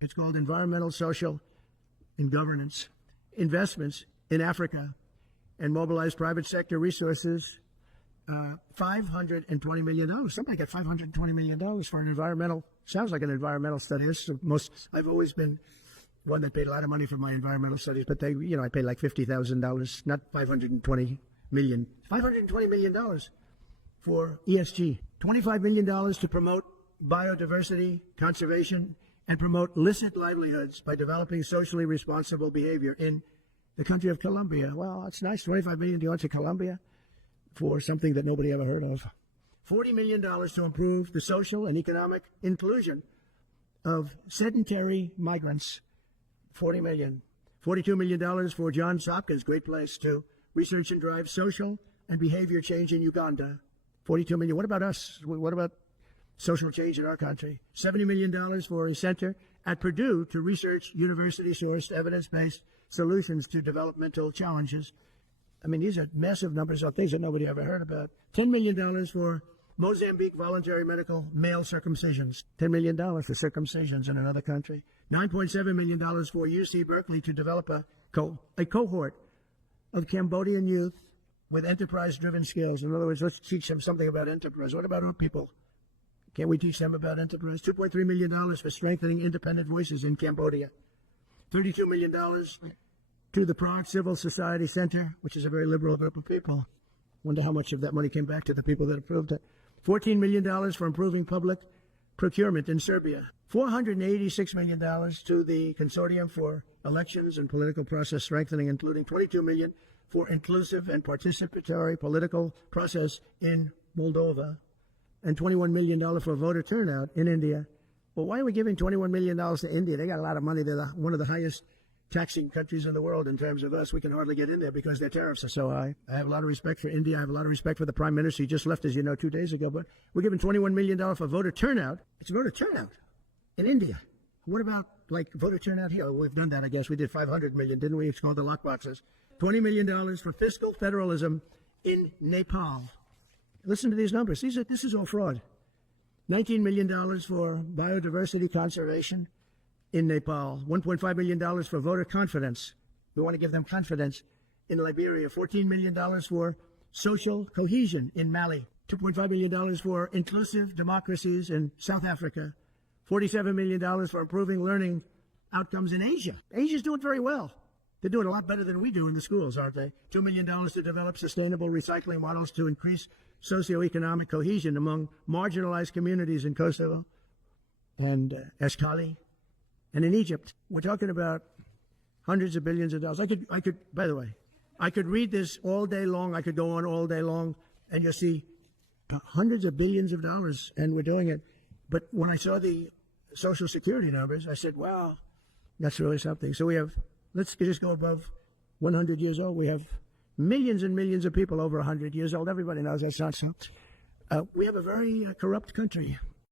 It's called Environmental, Social, and Governance. Investments in Africa and mobilize private sector resources. $520 million. Somebody got $520 million for an environmental, sounds like an environmental study. I've always been one that paid a lot of money for my environmental studies, but I paid like $50,000, not $520 million. $520 million for ESG. $25 million to promote biodiversity, conservation, and promote licit livelihoods by developing socially responsible behavior in the country of Colombia. Well, that's nice. $25 million to Colombia for something that nobody ever heard of. $40 million to improve the social and economic inclusion of sedentary migrants. $40 million. $42 million for Johns Hopkins, great place, to research and drive social and behavior change in Uganda. $42 million. What about us? What about social change in our country? $70 million for a center at Purdue to research university-sourced evidence-based solutions to developmental challenges. I mean, these are massive numbers of things that nobody ever heard about. $10 million for Mozambique voluntary medical male circumcisions. $10 million for circumcisions in another country. $9.7 million for UC Berkeley to develop a cohort of Cambodian youth with enterprise-driven skills. In other words, let's teach them something about enterprise. What about our people? Can't we teach them about enterprise? $2.3 million for strengthening independent voices in Cambodia. $32 million to the Prague Civil Society Center, which is a very liberal group of people. Wonder how much of that money came back to the people that approved it. $14 million for improving public procurement in Serbia. $486 million to the Consortium for Elections and Political Process Strengthening, including $22 million for inclusive and participatory political process in Moldova, and $21 million for voter turnout in India. Well, why are we giving $21 million to India? They got a lot of money. They're one of the highest taxing countries in the world in terms of us. We can hardly get in there because their tariffs are so high. I have a lot of respect for India. I have a lot of respect for the Prime Minister. He just left, as you know, 2 days ago. But we're giving $21 million for voter turnout. It's voter turnout in India. What about, like, voter turnout here? We've done that, I guess. We did $500 million, didn't we? It's called the lockboxes. $20 million for fiscal federalism in Nepal. Listen to these numbers. This is all fraud. $19 million for biodiversity conservation in Nepal. $1.5 million for voter confidence. We want to give them confidence in Liberia. $14 million for social cohesion in Mali. $2.5 million for inclusive democracies in South Africa. $47 million for improving learning outcomes in Asia. Asia's doing very well. They're doing a lot better than we do in the schools, aren't they? $2 million to develop sustainable recycling models to increase socioeconomic cohesion among marginalized communities in Kosovo and Ashkali and in Egypt. We're talking about hundreds of billions of dollars. I could, by the way, I could read this all day long. I could go on all day long, and you'll see hundreds of billions of dollars, and we're doing it. But when I saw the Social Security numbers, I said, wow, that's really something. So we have, let's just go above 100 years old. We have millions and millions of people over 100 years old. Everybody knows that's not so. We have a very corrupt country.